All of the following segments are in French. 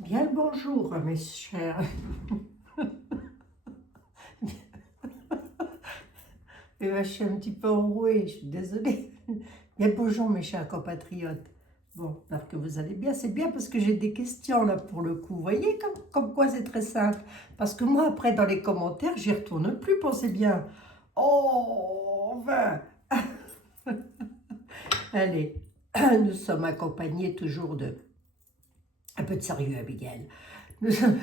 Bien le bonjour, mes chers. Et ben, je suis un petit peu enrouée, je suis désolée. Bien le bonjour, mes chers compatriotes. Bon, j'espère que vous allez bien. C'est bien parce que j'ai des questions là pour le coup. Vous voyez, comme quoi c'est très simple. Parce que moi, après, dans les commentaires, j'y retourne plus, pensez bien. Oh, enfin. Allez, nous sommes accompagnés toujours de un peu de sérieux, Abigail. Nous sommes...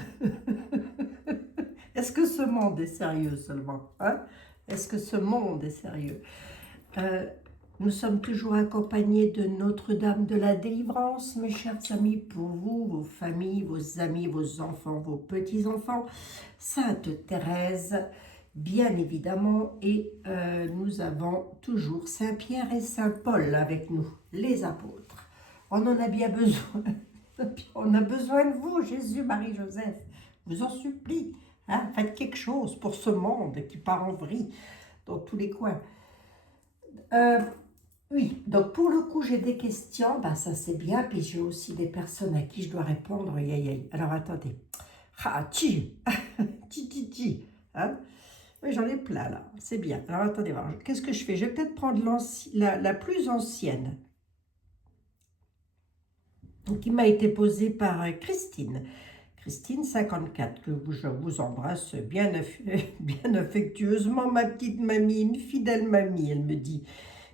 Est-ce que ce monde est sérieux seulement, hein? Est-ce que ce monde est sérieux? Euh, Nous sommes toujours accompagnés de Notre-Dame de la Délivrance, mes chers amis, pour vous, vos familles, vos amis, vos enfants, vos petits-enfants. Sainte Thérèse, bien évidemment, et nous avons toujours Saint-Pierre et Saint-Paul avec nous, les apôtres. On en a bien besoin. On a besoin de vous, Jésus, Marie, Joseph. Je vous en supplie, hein, faites quelque chose pour ce monde qui part en vrille dans tous les coins. Oui, donc pour le coup, j'ai des questions, ben ça c'est bien, puis j'ai aussi des personnes à qui je dois répondre. Aïe, aïe, aïe. Alors attendez. Ah, hein? Oui, j'en ai plein là, c'est bien. Alors attendez, voir. Qu'est-ce que je fais? Je vais peut-être prendre la plus ancienne, qui m'a été posée par Christine. Christine, 54, que je vous embrasse bien, bien affectueusement, ma petite mamie, une fidèle mamie, elle me dit.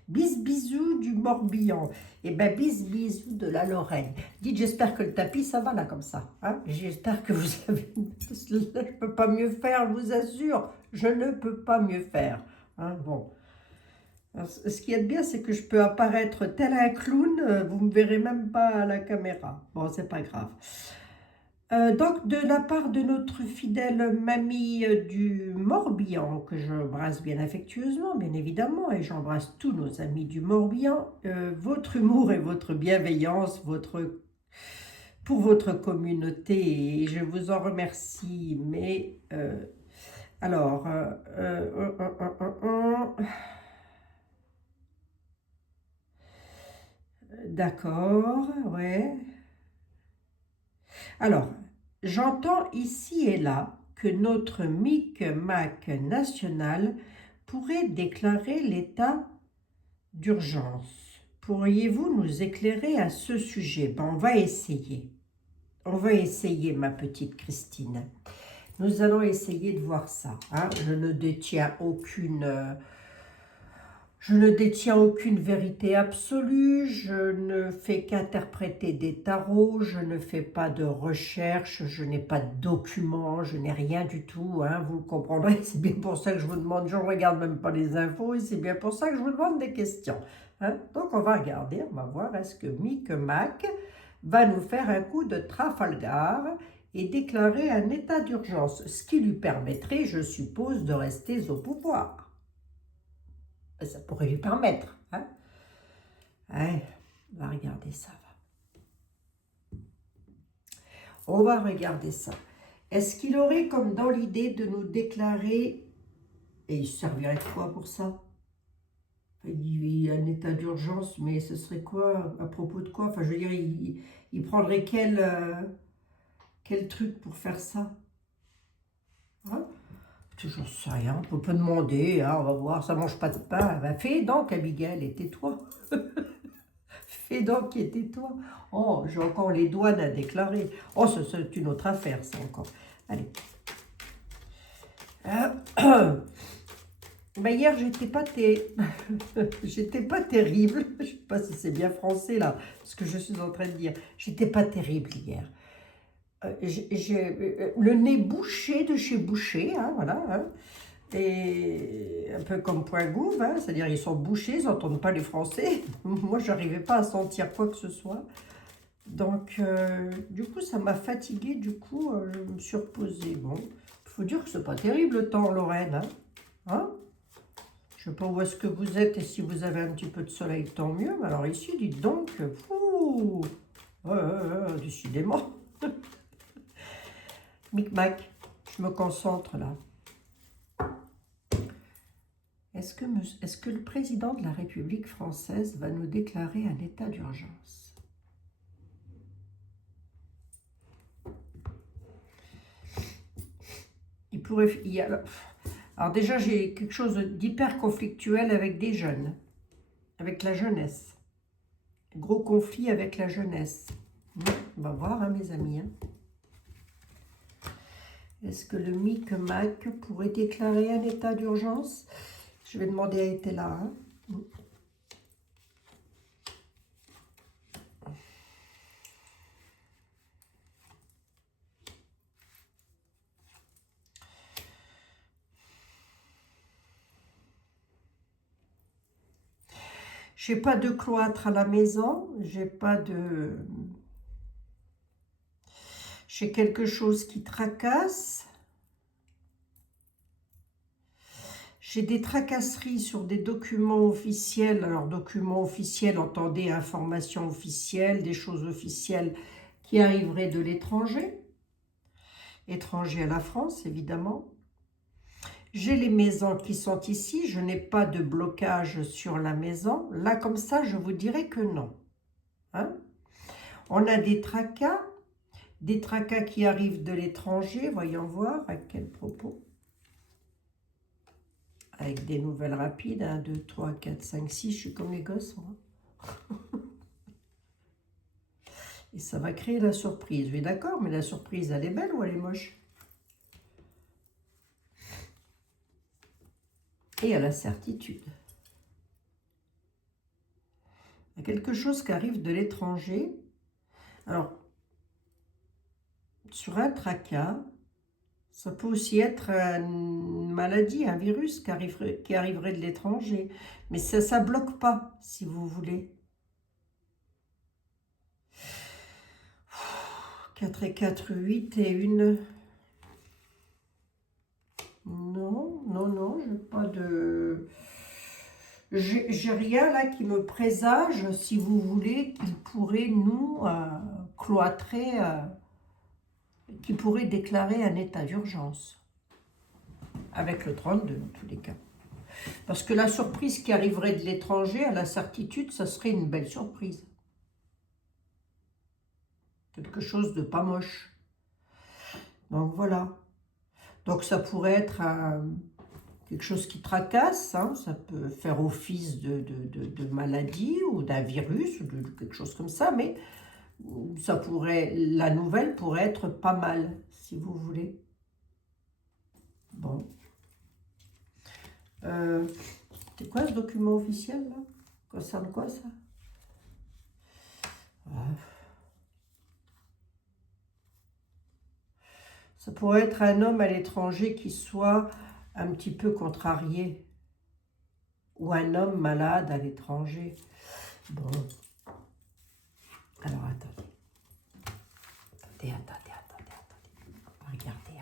Bis bisous du Morbihan. Et ben bis bisous de la Lorraine. Dites, j'espère que le tapis, ça va là comme ça. Hein, j'espère que vous avez... Je ne peux pas mieux faire, je vous assure. Je ne peux pas mieux faire. Hein, bon. Alors, ce qui est bien, c'est que je peux apparaître tel un clown. Vous ne me verrez même pas à la caméra. Bon, c'est pas grave. Donc, de la part de notre fidèle mamie du Morbihan, que j'embrasse bien affectueusement, bien évidemment, et j'embrasse tous nos amis du Morbihan, votre humour et votre bienveillance, pour votre communauté, et je vous en remercie. Mais, alors, d'accord, ouais. Alors, j'entends ici et là que notre Micmac national pourrait déclarer l'état d'urgence. Pourriez-vous nous éclairer à ce sujet? Ben, on va essayer. On va essayer, ma petite Christine. Nous allons essayer de voir ça. Hein. Je ne détiens aucune vérité absolue, je ne fais qu'interpréter des tarots, je ne fais pas de recherche, je n'ai pas de documents, je n'ai rien du tout, hein, vous le comprendrez, c'est bien pour ça que je vous demande, je ne regarde même pas les infos, et c'est bien pour ça que je vous demande des questions. Hein. Donc on va regarder, on va voir, est-ce que Micmac va nous faire un coup de Trafalgar et déclarer un état d'urgence, ce qui lui permettrait, je suppose, de rester au pouvoir. Ça pourrait lui permettre. Hein. Ouais, on va regarder ça. On va regarder ça. Est-ce qu'il aurait comme dans l'idée de nous déclarer, et il servirait de quoi pour ça? Il y a un état d'urgence, mais ce serait quoi? À propos de quoi? Enfin, je veux dire, il prendrait quel truc pour faire ça? Hein? Toujours ça, rien. On peut demander, hein, on va voir, ça mange pas de pain. Ben, fais donc, Abigail, et tais-toi. Fais donc, et tais-toi. Oh, j'ai encore les douanes à déclarer. Oh, c'est une autre affaire, ça encore. Allez. Ben hier, j'étais pas terrible. Je sais pas si c'est bien français, là, ce que je suis en train de dire. J'étais pas terrible hier. J'ai le nez bouché de chez Boucher, hein, voilà. Hein. Et un peu comme Point-Gouve, hein, c'est-à-dire ils sont bouchés, ils n'entendent pas les Français. Moi, je n'arrivais pas à sentir quoi que ce soit. Donc, du coup, ça m'a fatiguée. Du coup, je me suis reposée. Bon, il faut dire que c'est pas terrible le temps en Lorraine. Hein. Hein, je ne sais pas où est-ce que vous êtes et si vous avez un petit peu de soleil, tant mieux. Mais alors ici, dites donc, fou, décidément. Micmac, je me concentre là. Est-ce que le président de la République française va nous déclarer un état d'urgence? Alors déjà, j'ai quelque chose d'hyper conflictuel avec des jeunes, avec la jeunesse. Gros conflit avec la jeunesse. On va voir, hein, mes amis. Hein. Est-ce que le Micmac pourrait déclarer un état d'urgence? Je vais demander à Etela. Hein. J'ai pas de cloître à la maison. J'ai pas de... J'ai quelque chose qui tracasse. J'ai des tracasseries sur des documents officiels. Alors, documents officiels, entendez informations officielles, des choses officielles qui arriveraient de l'étranger. Étranger à la France, évidemment. J'ai les maisons qui sont ici. Je n'ai pas de blocage sur la maison. Là, comme ça, je vous dirais que non. Hein? On a des tracas qui arrivent de l'étranger. Voyons voir à quel propos. Avec des nouvelles rapides, 1, 2, 3, 4, 5, 6, je suis comme les gosses. Hein. Et ça va créer la surprise. Oui, d'accord, mais la surprise, elle est belle ou elle est moche? Et à la certitude. Il y a quelque chose qui arrive de l'étranger. Alors, sur un tracas, ça peut aussi être une maladie, un virus qui arriverait de l'étranger. Mais ça ne bloque pas, si vous voulez. 4 et 4, 8 et une... Non, j'ai pas de... J'ai rien là qui me présage, si vous voulez, qu'il pourrait nous cloîtrer, qui pourrait déclarer un état d'urgence. Avec le 32, en tous les cas. Parce que la surprise qui arriverait de l'étranger, à la certitude, ça serait une belle surprise. Quelque chose de pas moche. Donc voilà. Donc ça pourrait être quelque chose qui tracasse, hein, ça peut faire office de maladie ou d'un virus ou de quelque chose comme ça, mais ça pourrait, la nouvelle pourrait être pas mal, si vous voulez. Bon. C'est quoi ce document officiel là? Concerne quoi ça? Ça pourrait être un homme à l'étranger qui soit un petit peu contrarié. Ou un homme malade à l'étranger. Bon. Alors, attendez. Attendez. Regardez.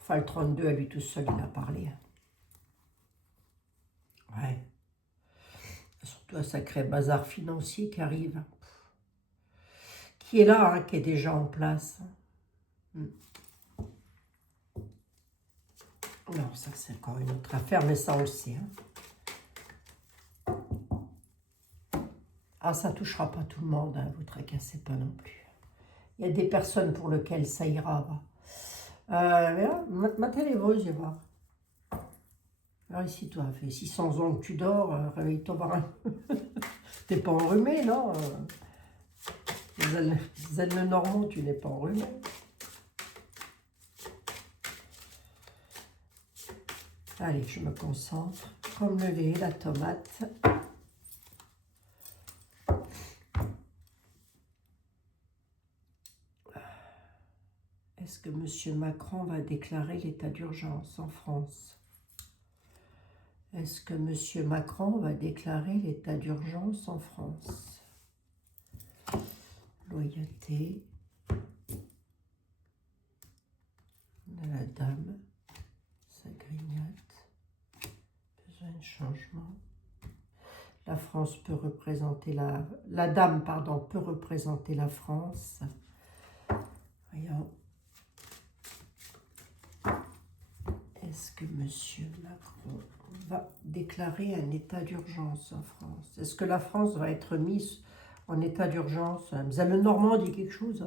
Enfin, le 32, à lui tout seul, il a parlé. Ouais. Surtout un sacré bazar financier qui arrive. Qui est là, hein, qui est déjà en place. Non, ça c'est encore une autre affaire, mais ça on le sait. Hein. Ah, ça touchera pas tout le monde, hein, vous tracassez pas non plus. Il y a des personnes pour lesquelles ça ira. Ma télévose, je vais voir. Alors ici, toi, fait 600 ans que tu dors, réveille-toi voir un... T'es pas enrhumé, non? Zen le Normand, tu n'es pas enrhumé. Allez, je me concentre. Comme le lait, la tomate. Est-ce que M. Macron va déclarer l'état d'urgence en France? Est-ce que M. Macron va déclarer l'état d'urgence en France? Loyauté de la dame, ça grignote, besoin de changement. La France peut représenter la dame, pardon, peut représenter la France. Voyons. Est-ce que M. Macron va déclarer un état d'urgence en France? Est-ce que la France va être mise en état d'urgence? Le Normand dit quelque chose.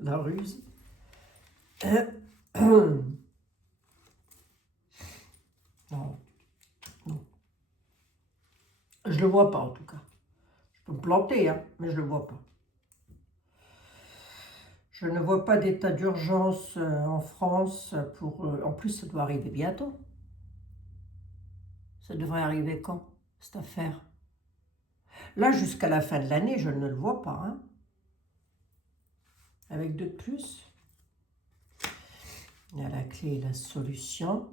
La ruse. Non, non. Je le vois pas en tout cas. Je peux me planter, hein, mais je le vois pas. Je ne vois pas d'état d'urgence en France pour... en plus, ça doit arriver bientôt. Ça devrait arriver quand, cette affaire? Là, jusqu'à la fin de l'année, je ne le vois pas, hein. Avec 2 de plus. Il y a la clé et la solution.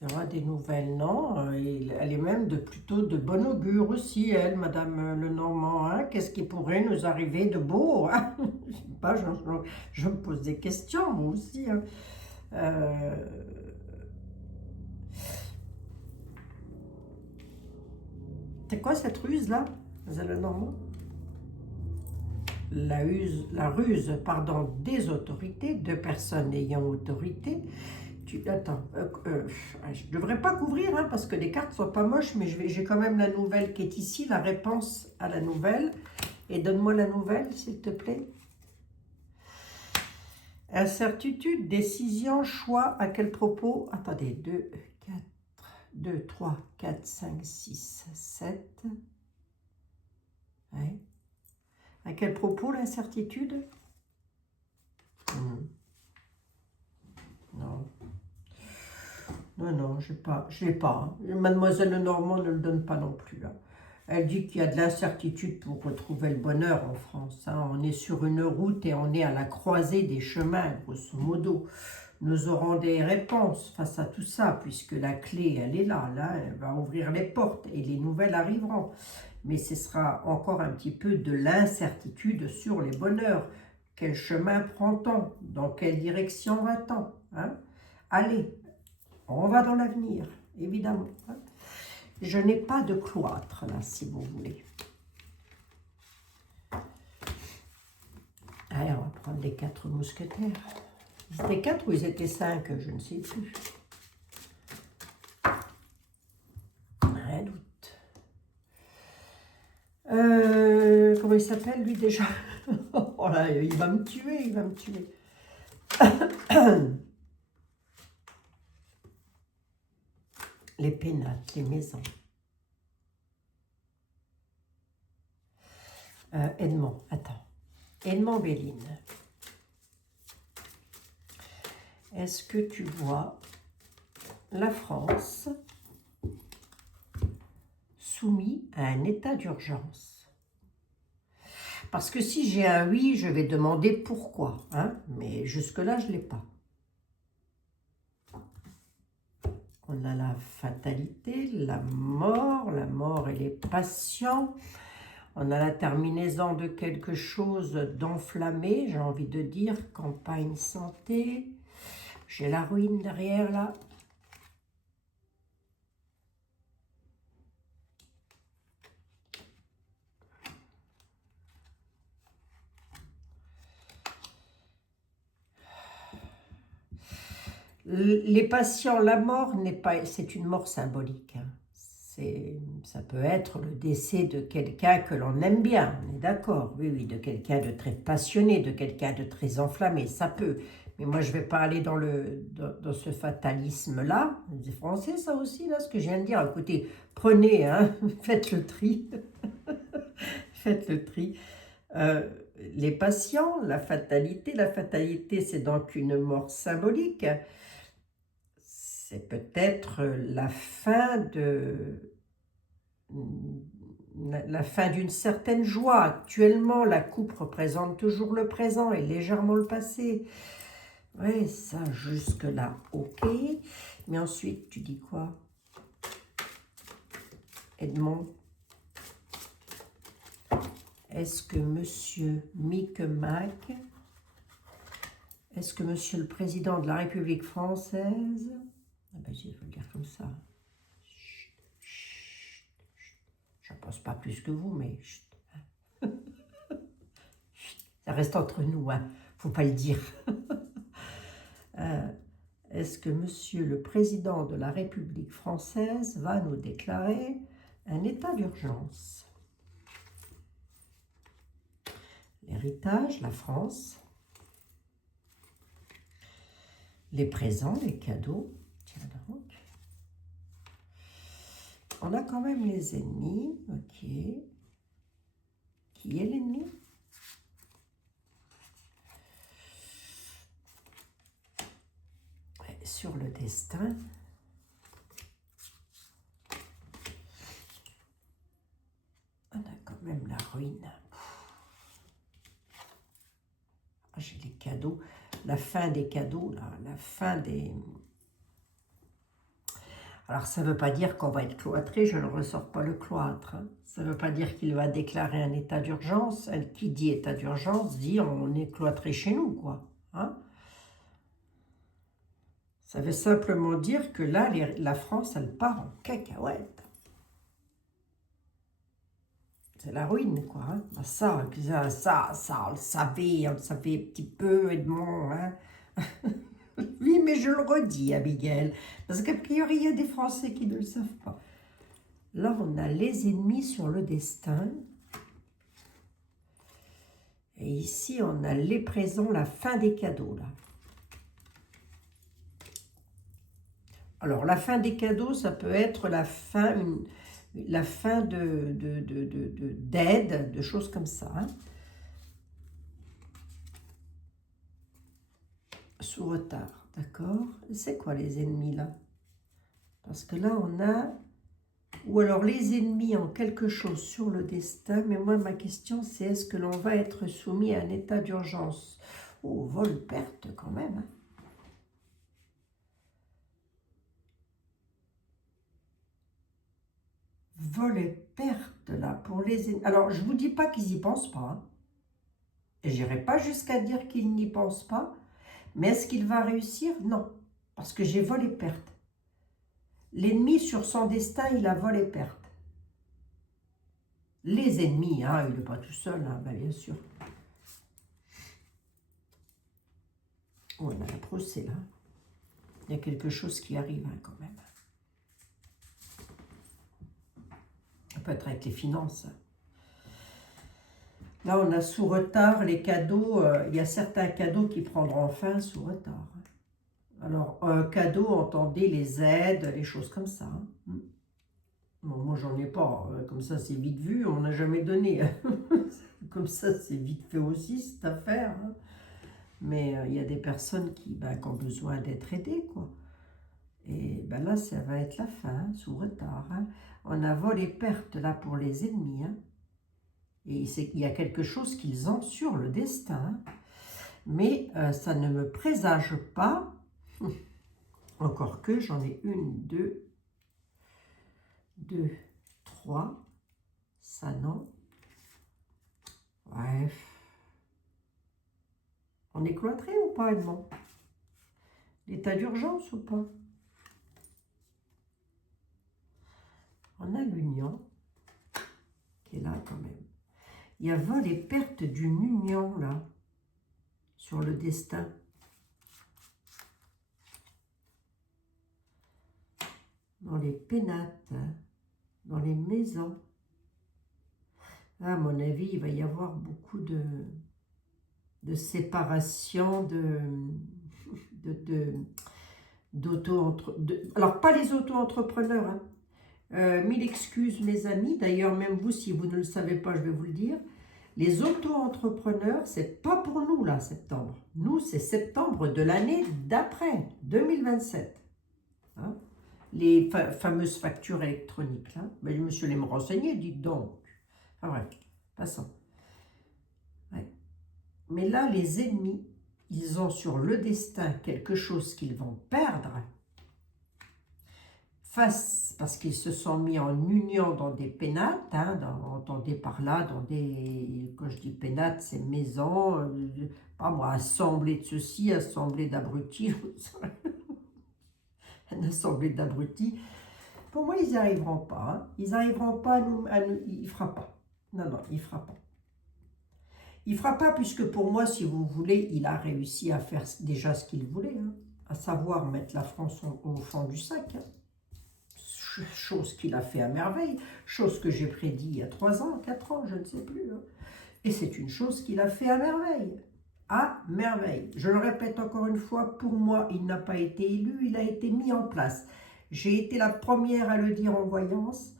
Il y aura des nouvelles, non? Elle est même plutôt de bon augure aussi, elle, Madame Lenormand. Hein? Qu'est-ce qui pourrait nous arriver de beau? Hein? Je sais pas, je me pose des questions, moi aussi. Hein. C'est quoi cette ruse-là, Madame Lenormand? La ruse, pardon, des autorités, de personnes ayant autorité. Attends, je ne devrais pas couvrir hein, parce que les cartes ne sont pas moches, mais j'ai quand même la nouvelle qui est ici, la réponse à la nouvelle. Et donne-moi la nouvelle, s'il te plaît. Incertitude, décision, choix, à quel propos? Attendez, 2, 3, 4, 5, 6, 7. Ouais. À quel propos l'incertitude? Non. Non, non, je l'ai pas. Hein. Mademoiselle Lenormand ne le donne pas non plus. Hein. Elle dit qu'il y a de l'incertitude pour retrouver le bonheur en France. Hein. On est sur une route et on est à la croisée des chemins, grosso modo. Nous aurons des réponses face à tout ça, puisque la clé, elle est là. Là, elle va ouvrir les portes et les nouvelles arriveront. Mais ce sera encore un petit peu de l'incertitude sur les bonheurs. Quel chemin prend-on? Dans quelle direction va-t-on? Hein? Allez, on va dans l'avenir, évidemment. Hein. Je n'ai pas de cloître, là, si vous voulez. Allez, on va prendre les 4 mousquetaires. Ils étaient 4 ou ils étaient 5, je ne sais plus. Un doute. Comment il s'appelle, lui, déjà? Oh là, il va me tuer, il va me tuer. Les pénates, les maisons. Edmond, attends. Edmond Béline. Est-ce que tu vois la France soumise à un état d'urgence? Parce que si j'ai un oui, je vais demander pourquoi. Hein? Mais jusque-là, je ne l'ai pas. On a la fatalité, la mort et les patients. On a la terminaison de quelque chose d'enflammé, j'ai envie de dire, campagne santé. J'ai la ruine derrière là. Les patients, la mort n'est pas, c'est une mort symbolique. Hein. Ça peut être le décès de quelqu'un que l'on aime bien, on est d'accord, oui, oui, de quelqu'un de très passionné, de quelqu'un de très enflammé, ça peut. Mais moi, je ne vais pas aller dans ce fatalisme-là. C'est français, ça aussi, là, ce que je viens de dire. Écoutez, prenez, hein, faites le tri. Faites le tri. Les patients, la fatalité, c'est donc une mort symbolique. C'est peut-être la fin d'une certaine joie. Actuellement, la coupe représente toujours le présent et légèrement le passé. Oui, ça, jusque-là, ok. Mais ensuite, tu dis quoi, Edmond? Est-ce que monsieur Micmac, est-ce que monsieur le président de la République française, ah ben, il faut le dire comme ça, je ne pense pas plus que vous, mais ça reste entre nous, hein. Faut pas le dire. Est-ce que monsieur le président de la République française va nous déclarer un état d'urgence? L'héritage, la France. les présents, les cadeaux. Tiens donc. On a quand même les ennemis. Ok. Qui est l'ennemi? Sur le destin. On a quand même la ruine. J'ai les cadeaux. La fin des cadeaux, là. La fin des... Alors, ça ne veut pas dire qu'on va être cloîtré, je ne ressors pas le cloître. Hein. Ça ne veut pas dire qu'il va déclarer un état d'urgence. Qui dit état d'urgence dit on est cloîtré chez nous, quoi. Hein. Ça veut simplement dire que là, la France, elle part en cacahuète. C'est la ruine, quoi. Hein. Ça, on le savait, on le savait un petit peu, Edmond. Hein. Oui, mais je le redis, Abigail, parce qu'a priori, il y a des Français qui ne le savent pas. Là, on a les ennemis sur le destin. Et ici, on a les présents, la fin des cadeaux, là. Alors, la fin des cadeaux, ça peut être la fin d'aide, de choses comme ça. Hein. Sous retard, d'accord? C'est quoi les ennemis, là? Parce que là, on a... Ou alors les ennemis ont quelque chose sur le destin, mais moi, ma question, c'est est-ce que l'on va être soumis à un état d'urgence? Oh, vol-perte quand même. Hein. Vol et perte, là, pour les ennemis. Alors, je ne vous dis pas qu'ils n'y pensent pas. Hein. Et je n'irai pas jusqu'à dire qu'ils n'y pensent pas. Mais est-ce qu'il va réussir? Non. Parce que j'ai vol et perte. L'ennemi, sur son destin, il a vol et perte. Les ennemis, hein, il n'est pas tout seul, hein, ben bien sûr. Oh, on a un procès, là. Il y a quelque chose qui arrive, hein, quand même. Ça peut être avec les finances. Là, on a sous retard les cadeaux. Il y a certains cadeaux qui prendront fin sous retard. Alors, un cadeau, entendez les aides, les choses comme ça. Hein. Bon, moi, j'en ai pas. Comme ça, c'est vite vu. On n'a jamais donné. Comme ça, c'est vite fait aussi, cette affaire. Hein. Mais il y a des personnes qui ont besoin d'être aidées, quoi. Et ben là, ça va être la fin, sous retard. Hein. On a vol et perte, là, pour les ennemis. Hein. Et il y a quelque chose qu'ils ont sur le destin. Hein. Mais ça ne me présage pas... Encore que j'en ai une, deux, 3, ça non. Bref. On est cloîtré ou pas, Edmond? L'état d'urgence ou pas? On a l'union qui est là quand même. Il y a vol et perte d'une union là, sur le destin. Dans les pénates, hein, dans les maisons. À mon avis, il va y avoir beaucoup de séparation, alors, pas les auto-entrepreneurs. Hein. 1000 excuses, mes amis. D'ailleurs, même vous, si vous ne le savez pas, je vais vous le dire. Les auto-entrepreneurs, c'est pas pour nous, là, septembre. Nous, c'est septembre de l'année d'après, 2027. Hein. Les fameuses factures électroniques, là. Ben, je me suis allé me renseigner, dites donc. Enfin bref, passons. Ouais. Mais là, les ennemis, ils ont sur le destin quelque chose qu'ils vont perdre parce qu'ils se sont mis en union dans des pénates, hein, entendez par là, quand je dis pénates, c'est maison, pas moi, assemblée de ceci, assemblée d'abrutis, un assemblée d'abrutis. Pour moi, ils n'y arriveront pas. Hein. Ils n'arriveront pas il ne fera pas. Non, non, il ne fera pas. Il ne fera pas puisque pour moi, si vous voulez, il a réussi à faire déjà ce qu'il voulait, hein, à savoir mettre la France au fond du sac. Hein. Chose qu'il a fait à merveille, chose que j'ai prédit il y a 3 ans, 4 ans, je ne sais plus. Hein. Et c'est une chose qu'il a fait à merveille. à merveille. Je le répète encore une fois, pour moi, il n'a pas été élu, il a été mis en place. J'ai été la première à le dire en voyance,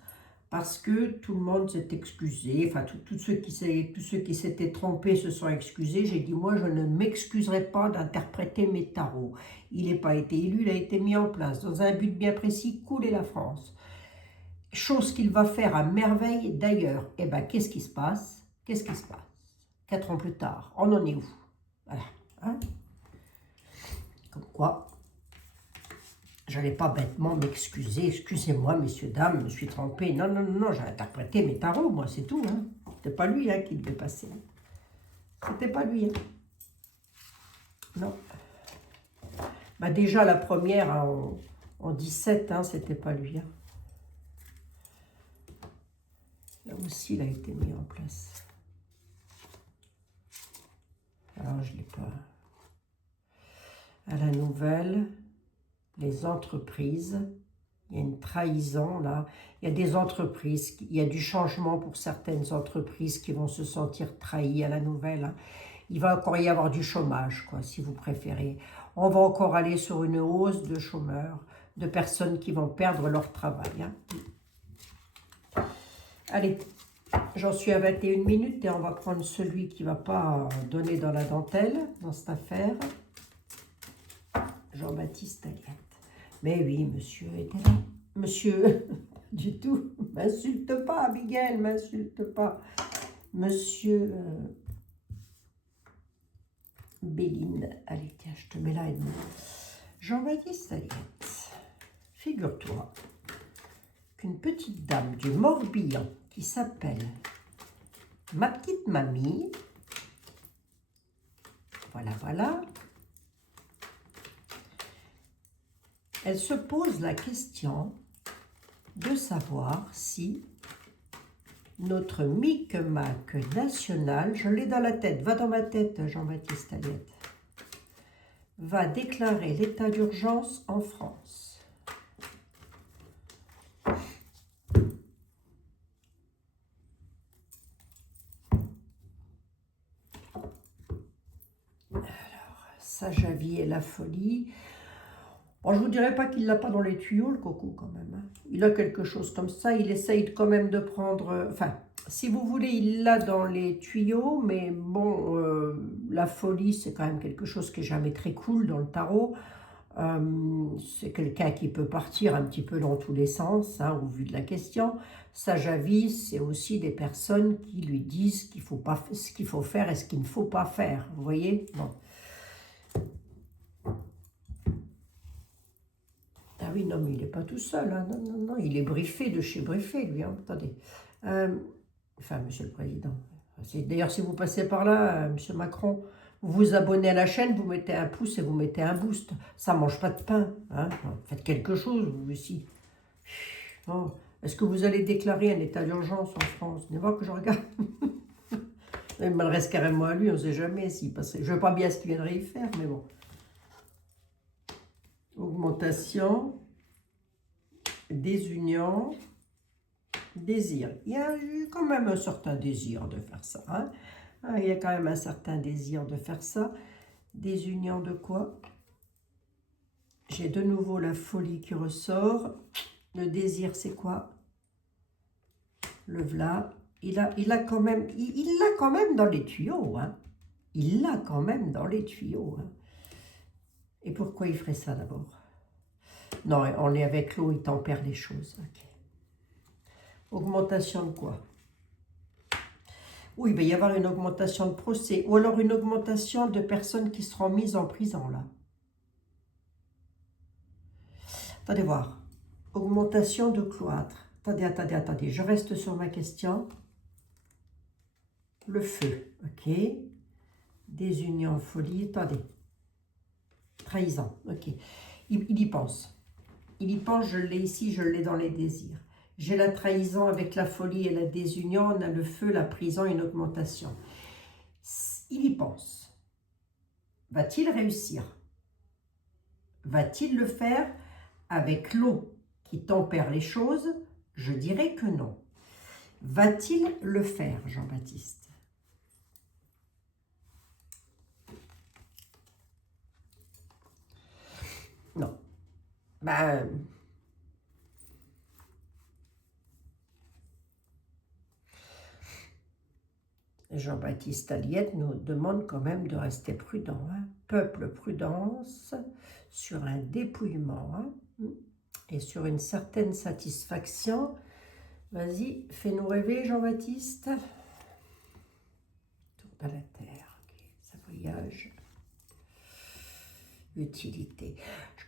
parce que tout le monde s'est excusé, enfin tous ceux qui s'étaient trompés se sont excusés. J'ai dit, moi je ne m'excuserai pas d'interpréter mes tarots. Il n'a pas été élu, il a été mis en place dans un but bien précis, couler la France. Chose qu'il va faire à merveille d'ailleurs. Eh bien, qu'est-ce qui se passe? Qu'est-ce qui se passe? 4 ans plus tard, on en est où? Voilà. Hein? Comme quoi, j'allais pas bêtement m'excuser. Excusez-moi, messieurs, dames, je me suis trompé. Non, non, non, j'ai interprété mes tarots, moi, c'est tout. Hein. C'était pas lui qui devait passer. C'était pas lui. Hein. Non. Bah déjà, la première, en 17, hein, c'était pas lui. Hein. Là aussi, il a été mis en place. Alors, je l'ai pas. À la nouvelle, les entreprises. Il y a une trahison là, il y a des entreprises, il y a du changement pour certaines entreprises qui vont se sentir trahies à la nouvelle. Hein. Il va encore y avoir du chômage, quoi, si vous préférez. On va encore aller sur une hausse de chômeurs, de personnes qui vont perdre leur travail. Hein. Allez, j'en suis à 21 minutes et on va prendre celui qui ne va pas donner dans la dentelle, dans cette affaire. Jean-Baptiste Aliette. Mais oui, monsieur était là. Monsieur, du tout, m'insulte pas, Abigail, m'insulte pas. Monsieur Béline, allez, tiens, je te mets là, Edmond. Jean-Baptiste Aliette, figure-toi qu'une petite dame du Morbihan qui s'appelle ma petite mamie, voilà, elle se pose la question de savoir si notre Micmac national, je l'ai dans la tête, va dans ma tête Jean-Baptiste Aliette, va déclarer l'état d'urgence en France. Alors, Sajavier et la folie. Bon, je ne vous dirais pas qu'il ne l'a pas dans les tuyaux, le coco, quand même. Hein. Il a quelque chose comme ça. Il essaye quand même de prendre... Enfin, si vous voulez, il l'a dans les tuyaux. Mais bon, la folie, c'est quand même quelque chose qui n'est jamais très cool dans le tarot. C'est quelqu'un qui peut partir un petit peu dans tous les sens, hein, au vu de la question. Sajavi, c'est aussi des personnes qui lui disent ce qu'il faut faire et ce qu'il ne faut pas faire. Vous voyez? Bon. Ah oui, non, mais il n'est pas tout seul. Hein. Non, non, non, il est briefé de chez briefé, lui. Hein. Attendez. Enfin, monsieur le président. D'ailleurs, si vous passez par là, monsieur Macron, vous vous abonnez à la chaîne, vous mettez un pouce et vous mettez un boost. Ça ne mange pas de pain. Hein. Faites quelque chose, vous aussi. Oh. Est-ce que vous allez déclarer un état d'urgence en France? Venez voir que je regarde. Il m'adresse carrément à lui, on ne sait jamais s'il passerait. Je ne veux pas bien ce qu'il viendrait y faire, mais bon. Augmentation, désunion, désir. Il y a eu quand même un certain désir de faire ça. Hein? Il y a quand même un certain désir de faire ça. Désunion de quoi? J'ai de nouveau la folie qui ressort. Le désir, c'est quoi? Le v'là. Il l'a quand même dans les tuyaux. Hein? Il l'a quand même dans les tuyaux. Hein? Et pourquoi il ferait ça d'abord? Non, on est avec l'eau, il tempère les choses. Okay. Augmentation de quoi? Oui, il va y avoir une augmentation de procès. Ou alors une augmentation de personnes qui seront mises en prison, là. Attendez voir. Augmentation de cloître. Attendez. Je reste sur ma question. Le feu, ok. Désunion, folie, attendez. Trahison, ok. Il y pense. Il y pense, je l'ai ici, je l'ai dans les désirs. J'ai la trahison avec la folie et la désunion, on a le feu, la prison, une augmentation. Il y pense. Va-t-il réussir? Va-t-il le faire avec l'eau qui tempère les choses? Je dirais que non. Va-t-il le faire, Jean-Baptiste? Ben, Jean-Baptiste Aliette nous demande quand même de rester prudent. Hein. Peuple, prudence sur un dépouillement hein, et sur une certaine satisfaction. Vas-y, fais-nous rêver, Jean-Baptiste. Tour de la Terre, okay. Ça voyage. Utilité.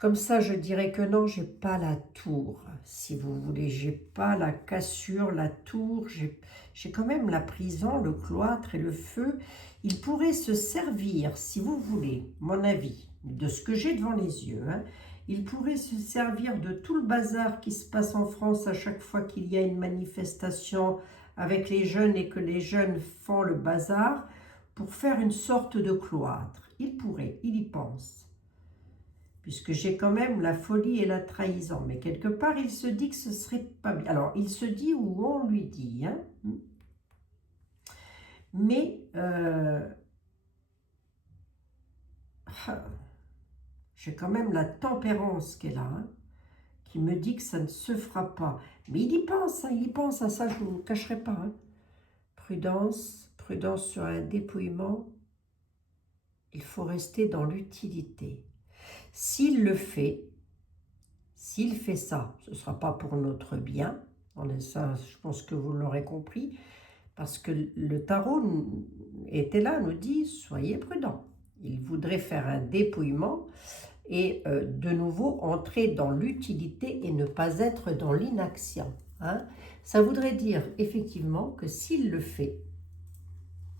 Comme ça, je dirais que non, j'ai pas la tour. Si vous voulez, j'ai pas la cassure, la tour. J'ai quand même la prison, le cloître et le feu. Il pourrait se servir, si vous voulez, mon avis, de ce que j'ai devant les yeux. Hein, il pourrait se servir de tout le bazar qui se passe en France à chaque fois qu'il y a une manifestation avec les jeunes et que les jeunes font le bazar pour faire une sorte de cloître. Il pourrait, il y pense. Puisque j'ai quand même la folie et la trahison. Mais quelque part, il se dit que ce serait pas bien. Alors, il se dit ou on lui dit. Hein, mais j'ai quand même la tempérance qu'elle a, hein, qui me dit que ça ne se fera pas. Mais il y pense à ça, je ne vous le cacherai pas. Hein. Prudence, prudence sur un dépouillement. Il faut rester dans l'utilité. S'il le fait, s'il fait ça, ce ne sera pas pour notre bien. Ça, je pense que vous l'aurez compris, parce que le tarot était là, nous dit, soyez prudents. Il voudrait faire un dépouillement et de nouveau entrer dans l'utilité et ne pas être dans l'inaction. Hein. Ça voudrait dire effectivement que s'il le fait,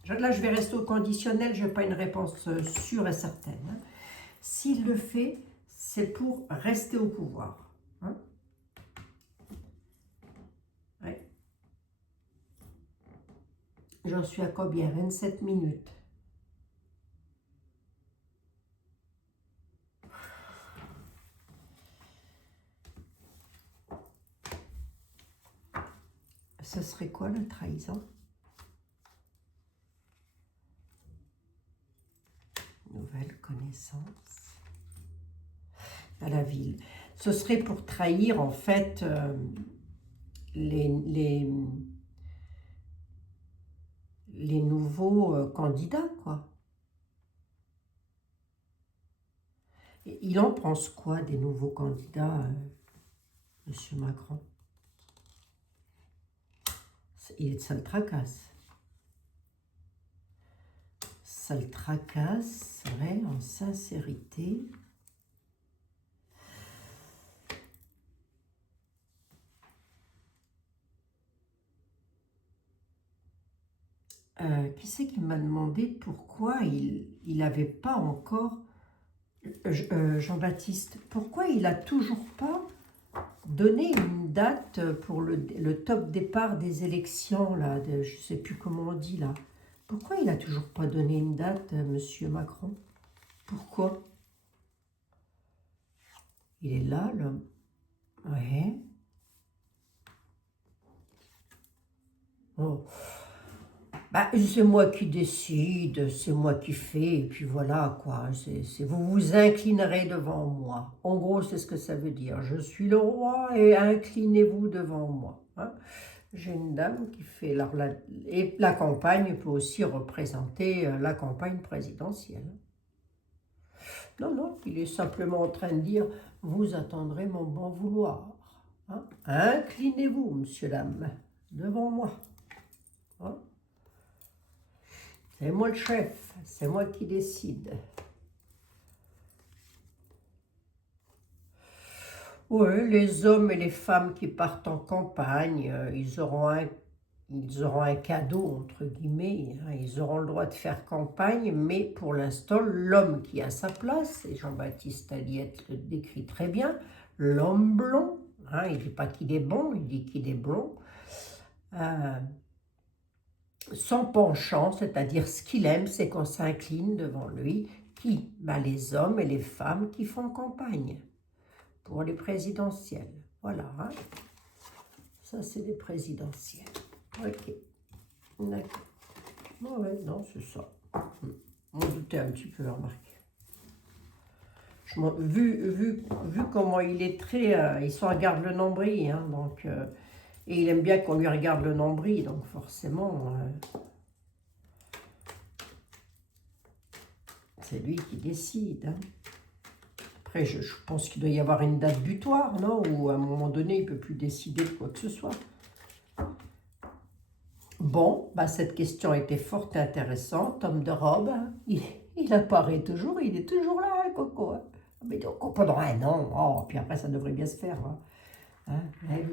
là je vais rester au conditionnel, je n'ai pas une réponse sûre et certaine. Hein. S'il le fait, c'est pour rester au pouvoir. Hein. Ouais. J'en suis à combien? 27 minutes. Ce serait quoi la trahison? Nouvelle connaissance à la ville. Ce serait pour trahir en fait les nouveaux candidats, quoi. Et il en pense quoi des nouveaux candidats, Monsieur Macron? Ça le tracasse. Ça le tracasse, vrai, en sincérité. Qui c'est qui m'a demandé pourquoi il n'avait pas encore, Jean-Baptiste, pourquoi il n'a toujours pas donné une date pour le top départ des élections, là, je ne sais plus comment on dit, là. Pourquoi il n'a toujours pas donné une date, Monsieur Macron? Pourquoi? Il est là, l'homme. Ouais. Oh. Bah, c'est moi qui décide, c'est moi qui fais, et puis voilà, quoi. Vous vous inclinerez devant moi. En gros, c'est ce que ça veut dire. Je suis le roi et inclinez-vous devant moi. Hein. J'ai une dame qui fait... et la campagne peut aussi représenter la campagne présidentielle. Non, non, il est simplement en train de dire, vous attendrez mon bon vouloir. Hein. Inclinez-vous, monsieur, dame, devant moi. Hein. C'est moi le chef, c'est moi qui décide. Oui, les hommes et les femmes qui partent en campagne, ils auront un cadeau, entre guillemets. Hein, ils auront le droit de faire campagne, mais pour l'instant, l'homme qui a sa place, et Jean-Baptiste Aliette le décrit très bien, l'homme blond, hein, il ne dit pas qu'il est bon, il dit qu'il est blond, son penchant, c'est-à-dire ce qu'il aime, c'est qu'on s'incline devant lui. Qui? Ben, les hommes et les femmes qui font campagne pour les présidentielles. Voilà. Hein. Ça, c'est les présidentielles. Ok. D'accord. Oh ouais, non, c'est ça. On doutait un petit peu, remarquez. Vu comment il est très... il se regarde le nombril, hein, donc... et il aime bien qu'on lui regarde le nombril, donc forcément... c'est lui qui décide, hein. Après, je pense qu'il doit y avoir une date butoir, non? Ou à un moment donné, il ne peut plus décider de quoi que ce soit. Bon, bah cette question était fort intéressante. Homme de robe, hein. Il apparaît toujours, il est toujours là, hein, Coco. Hein. Mais donc, pendant un an, oh, puis après, ça devrait bien se faire. Hein. Hein, oui.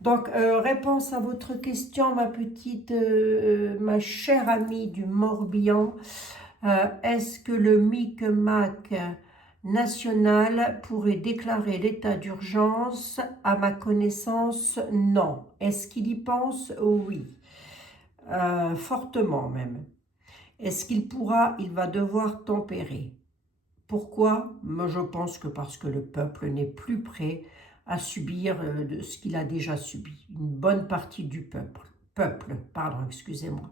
Donc, réponse à votre question, ma chère amie du Morbihan. Est-ce que le Micmac national pourrait déclarer l'état d'urgence? À ma connaissance, non. Est-ce qu'il y pense? Oui. Fortement même. Est-ce qu'il pourra? Il va devoir tempérer. Pourquoi? Moi, je pense que parce que le peuple n'est plus prêt à subir de ce qu'il a déjà subi. Une bonne partie du peuple, pardon, excusez-moi.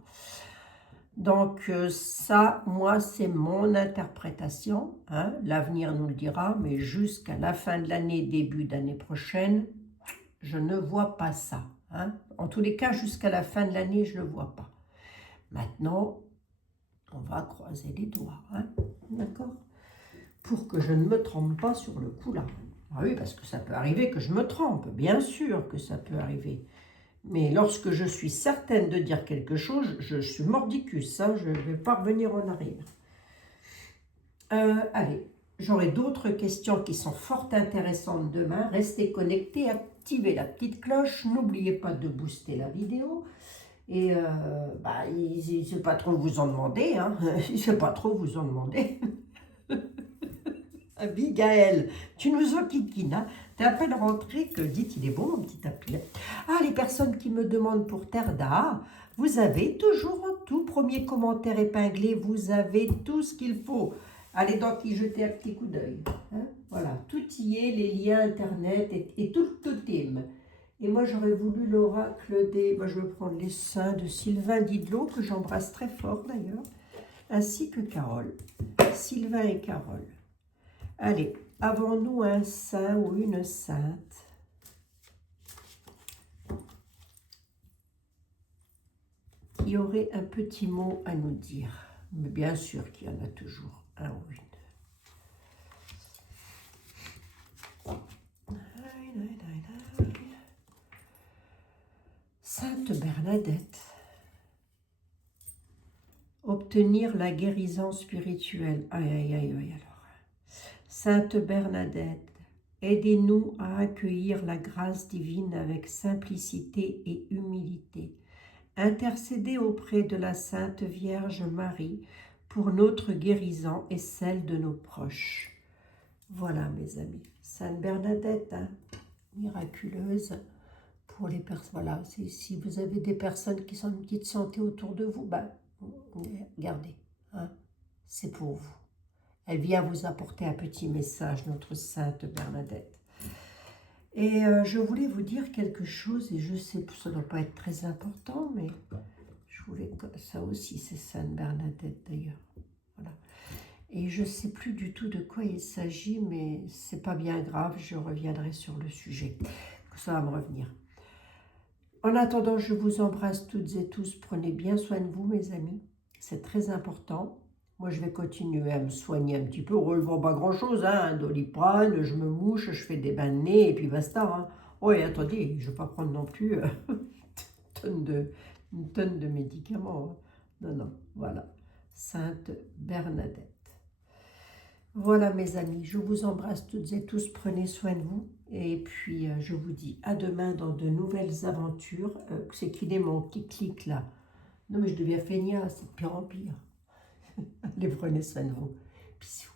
Donc ça, moi, c'est mon interprétation. Hein. L'avenir nous le dira, mais jusqu'à la fin de l'année, début d'année prochaine, je ne vois pas ça. Hein. En tous les cas, jusqu'à la fin de l'année, je ne le vois pas. Maintenant, on va croiser les doigts. Hein. D'accord? Pour que je ne me trompe pas sur le coup là. Ah oui, parce que ça peut arriver que je me trompe. Bien sûr que ça peut arriver. Mais lorsque je suis certaine de dire quelque chose, je suis mordicus, hein, je ne vais pas revenir en arrière. Allez, j'aurai d'autres questions qui sont fort intéressantes demain. Restez connectés, activez la petite cloche. N'oubliez pas de booster la vidéo. Et il ne sait pas trop vous en demander. Hein. Il ne sait pas trop vous en demander. Abigail, tu nous enquiquines, hein? T'es à peine rentrée que dites, il est bon mon petit tapis. Ah, les personnes qui me demandent pour Terre d'Art, vous avez toujours un tout premier commentaire épinglé, vous avez tout ce qu'il faut. Allez donc y jeter un petit coup d'œil. Hein? Voilà, tout y est, les liens internet et tout le totem. Et moi j'aurais voulu l'oracle des... Moi, je vais prendre les saints de Sylvain Didlot, que j'embrasse très fort d'ailleurs, ainsi que Carole. Sylvain et Carole. Allez, avons-nous un saint ou une sainte qui aurait un petit mot à nous dire? Mais bien sûr qu'il y en a toujours un ou une. Sainte Bernadette. Obtenir la guérison spirituelle. Aïe, aïe, aïe, aïe, alors. Sainte Bernadette, aidez-nous à accueillir la grâce divine avec simplicité et humilité. Intercédez auprès de la Sainte Vierge Marie pour notre guérison et celle de nos proches. Voilà, mes amis. Sainte Bernadette, hein, miraculeuse pour les personnes. Voilà, si vous avez des personnes qui sont en petite santé autour de vous, ben, regardez, hein, c'est pour vous. Elle vient vous apporter un petit message, notre Sainte Bernadette. Et je voulais vous dire quelque chose, et je sais que ça ne doit pas être très important, mais je voulais... Ça aussi, c'est Sainte Bernadette d'ailleurs. Voilà. Et je ne sais plus du tout de quoi il s'agit, mais c'est pas bien grave, je reviendrai sur le sujet. Ça va me revenir. En attendant, je vous embrasse toutes et tous. Prenez bien soin de vous, mes amis. C'est très important. Moi, je vais continuer à me soigner un petit peu. Je ne vois pas grand-chose, hein. Doliprane, je me mouche, je fais des bains de nez, et puis basta. Hein. Oui, attendez, je ne vais pas prendre non plus une tonne de médicaments. Hein. Non, non, voilà. Sainte Bernadette. Voilà, mes amis, je vous embrasse toutes et tous. Prenez soin de vous. Et puis, je vous dis à demain dans de nouvelles aventures. C'est qu'il est mon petit clic là. Non, mais je deviens feignasse, c'est de pire en pire. Allez, prenez soin de vous. Bisous.